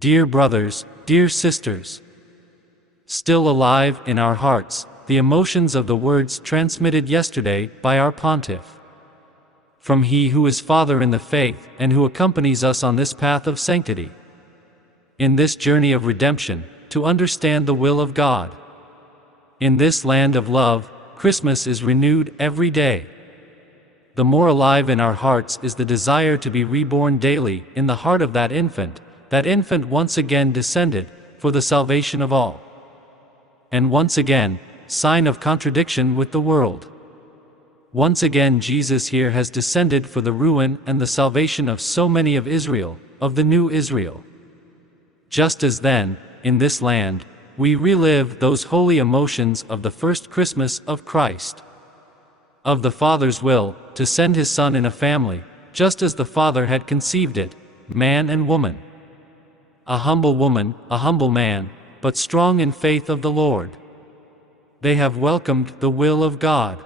Dear brothers, dear sisters, still alive in our hearts, the emotions of the words transmitted yesterday by our Pontiff. From He who is Father in the faith and who accompanies us on this path of sanctity. In this journey of redemption, to understand the will of God. In this land of love, Christmas is renewed every day. The more alive in our hearts is the desire to be reborn daily in the heart of that infant once again descended, for the salvation of all. And once again, sign of contradiction with the world. Once again Jesus here has descended for the ruin and the salvation of so many of Israel, of the new Israel. Just as then, in this land, we relive those holy emotions of the first Christmas of Christ. Of the Father's will, to send His Son in a family, just as the Father had conceived it, man and woman. A humble woman, a humble man, but strong in faith of the Lord. They have welcomed the will of God.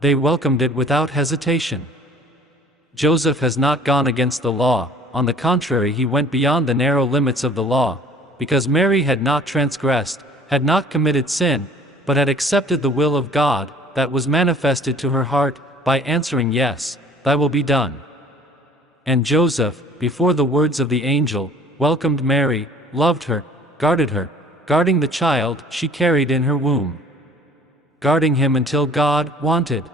They welcomed it without hesitation. Joseph has not gone against the law, on the contrary he went beyond the narrow limits of the law, because Mary had not transgressed, had not committed sin, but had accepted the will of God, that was manifested to her heart, by answering yes, thy will be done. And Joseph, before the words of the angel, welcomed Mary, loved her, guarded her, guarding the child she carried in her womb. Guarding him until God wanted.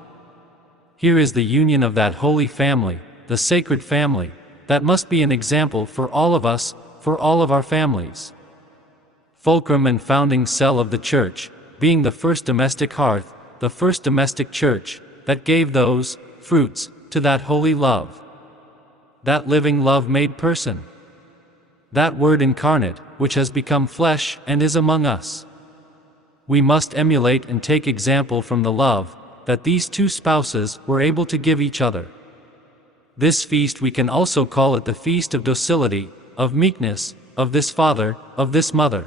Here is the union of that holy family, the sacred family, that must be an example for all of us, for all of our families. Fulcrum and founding cell of the Church, being the first domestic hearth, the first domestic church, that gave those fruits to that holy love. That living love made person. That Word incarnate, which has become flesh and is among us. We must emulate and take example from the love that these two spouses were able to give each other. This feast we can also call it the feast of docility, of meekness, of this father, of this mother,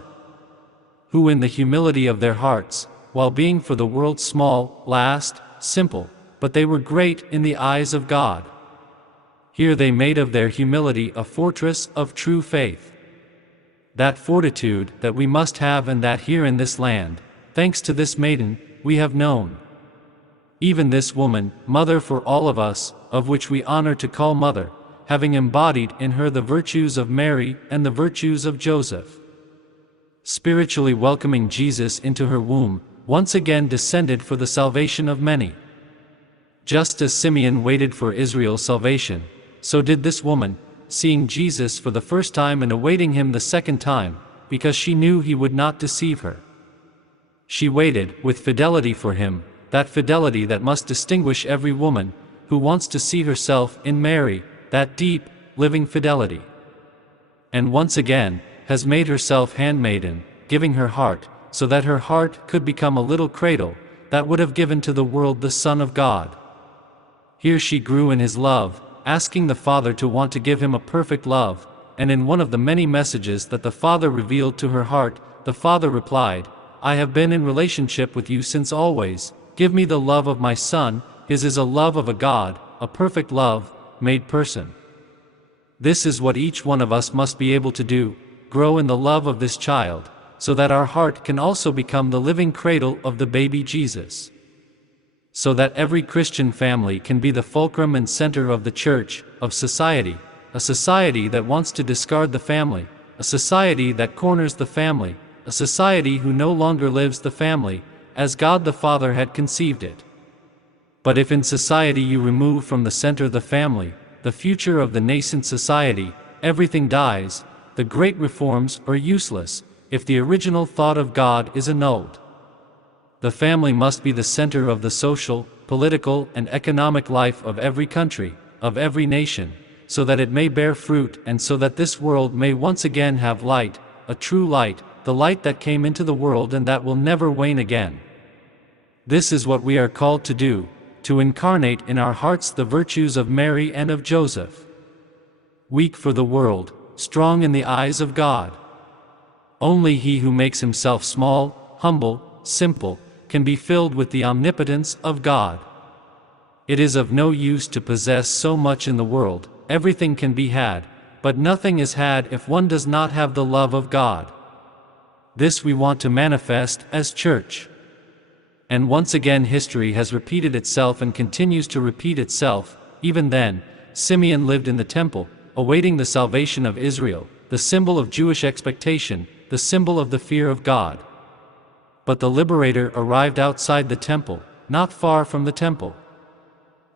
who in the humility of their hearts, while being for the world small, last, simple, but they were great in the eyes of God. Here they made of their humility a fortress of true faith. That fortitude that we must have, and that here in this land, thanks to this maiden, we have known. Even this woman, mother for all of us, of which we honor to call mother, having embodied in her the virtues of Mary and the virtues of Joseph. Spiritually welcoming Jesus into her womb, once again descended for the salvation of many. Just as Simeon waited for Israel's salvation, so did this woman, seeing Jesus for the first time and awaiting him the second time, because she knew he would not deceive her. She waited with fidelity for him, that fidelity that must distinguish every woman who wants to see herself in Mary, that deep, living fidelity. And once again, has made herself handmaiden, giving her heart, so that her heart could become a little cradle, that would have given to the world the Son of God. Here she grew in His love, asking the Father to want to give Him a perfect love, and in one of the many messages that the Father revealed to her heart, the Father replied, I have been in relationship with you since always, give me the love of my Son. His is a love of a God, a perfect love, made person. This is what each one of us must be able to do, grow in the love of this child, so that our heart can also become the living cradle of the baby Jesus. So that every Christian family can be the fulcrum and center of the Church, of society, a society that wants to discard the family, a society that corners the family, a society who no longer lives the family, as God the Father had conceived it. But if in society you remove from the center the family, the future of the nascent society, everything dies, the great reforms are useless, if the original thought of God is annulled. The family must be the center of the social, political, and economic life of every country, of every nation, so that it may bear fruit and so that this world may once again have light, a true light, the light that came into the world and that will never wane again. This is what we are called to do, to incarnate in our hearts the virtues of Mary and of Joseph. Weak for the world, strong in the eyes of God. Only he who makes himself small, humble, simple, can be filled with the omnipotence of God. It is of no use to possess so much in the world, everything can be had, but nothing is had if one does not have the love of God. This we want to manifest as church. And once again history has repeated itself and continues to repeat itself. Even then, Simeon lived in the temple, awaiting the salvation of Israel, the symbol of Jewish expectation, the symbol of the fear of God. But the Liberator arrived outside the temple, not far from the temple.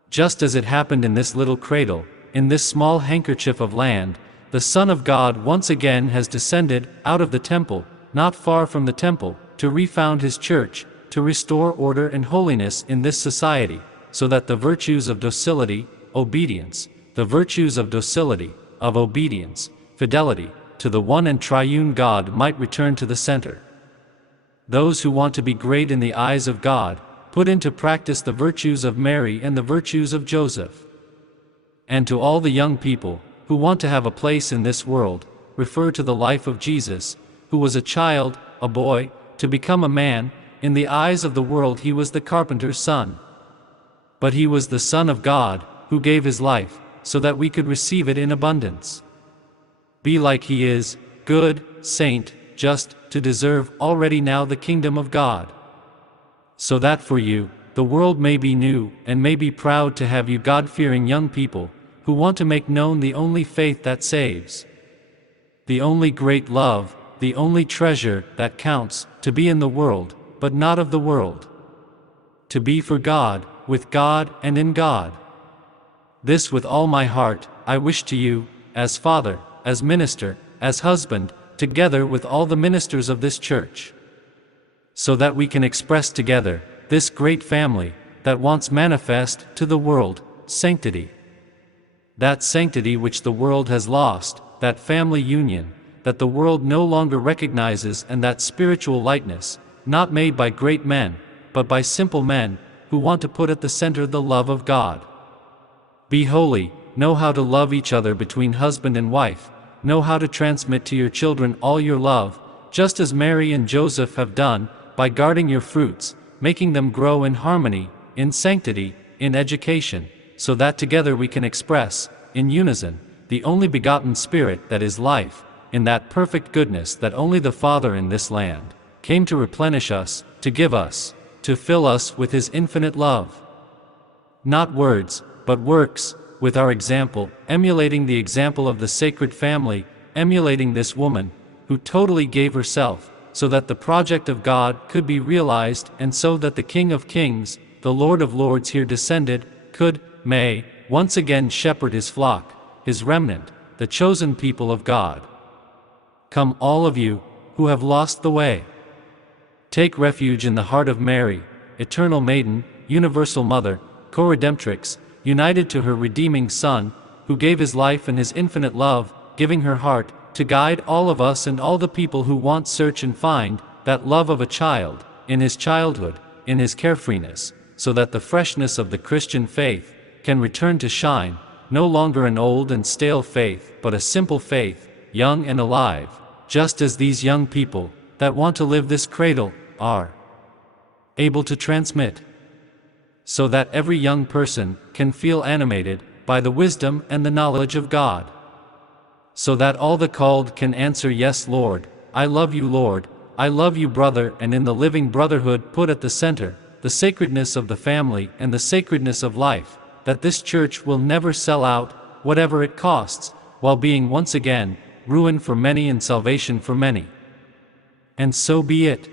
Just as it happened in this little cradle, in this small handkerchief of land, the Son of God once again has descended out of the temple, not far from the temple, to refound his church, to restore order and holiness in this society, so that the virtues of docility, obedience, the virtues of docility, of obedience, fidelity, to the one and triune God might return to the center. Those who want to be great in the eyes of God, put into practice the virtues of Mary and the virtues of Joseph. And to all the young people, who want to have a place in this world, refer to the life of Jesus, who was a child, a boy, to become a man. In the eyes of the world he was the carpenter's son. But he was the Son of God, who gave his life, so that we could receive it in abundance. Be like he is, good, saint, just, to deserve already now the kingdom of God. So that for you, the world may be new, and may be proud to have you God-fearing young people, who want to make known the only faith that saves. The only great love, the only treasure that counts, to be in the world, but not of the world. To be for God, with God and in God. This with all my heart, I wish to you, as father, as minister, as husband, together with all the ministers of this church. So that we can express together, this great family, that wants manifest to the world, sanctity. That sanctity which the world has lost, that family union, that the world no longer recognizes, and that spiritual lightness, not made by great men, but by simple men, who want to put at the center the love of God. Be holy, know how to love each other between husband and wife, know how to transmit to your children all your love, just as Mary and Joseph have done, by guarding your fruits, making them grow in harmony, in sanctity, in education, so that together we can express, in unison, the only begotten Spirit that is life, in that perfect goodness that only the Father in this land came to replenish us, to give us, to fill us with his infinite love. Not words, but works, with our example, emulating the example of the sacred family, emulating this woman, who totally gave herself, so that the project of God could be realized, and so that the King of Kings, the Lord of Lords here descended, may, once again shepherd his flock, his remnant, the chosen people of God. Come all of you, who have lost the way. Take refuge in the heart of Mary, eternal Maiden, universal Mother, co-redemptrix, united to her redeeming Son, who gave his life and his infinite love, giving her heart, to guide all of us and all the people who want search and find, that love of a child, in his childhood, in his carefreeness, so that the freshness of the Christian faith can return to shine, no longer an old and stale faith, but a simple faith, young and alive, just as these young people, that want to live this cradle, are able to transmit. So that every young person can feel animated by the wisdom and the knowledge of God. So that all the called can answer, yes Lord, I love you Lord, I love you brother, and in the living brotherhood put at the center, the sacredness of the family and the sacredness of life, that this church will never sell out, whatever it costs, while being once again, ruin for many and salvation for many. And so be it.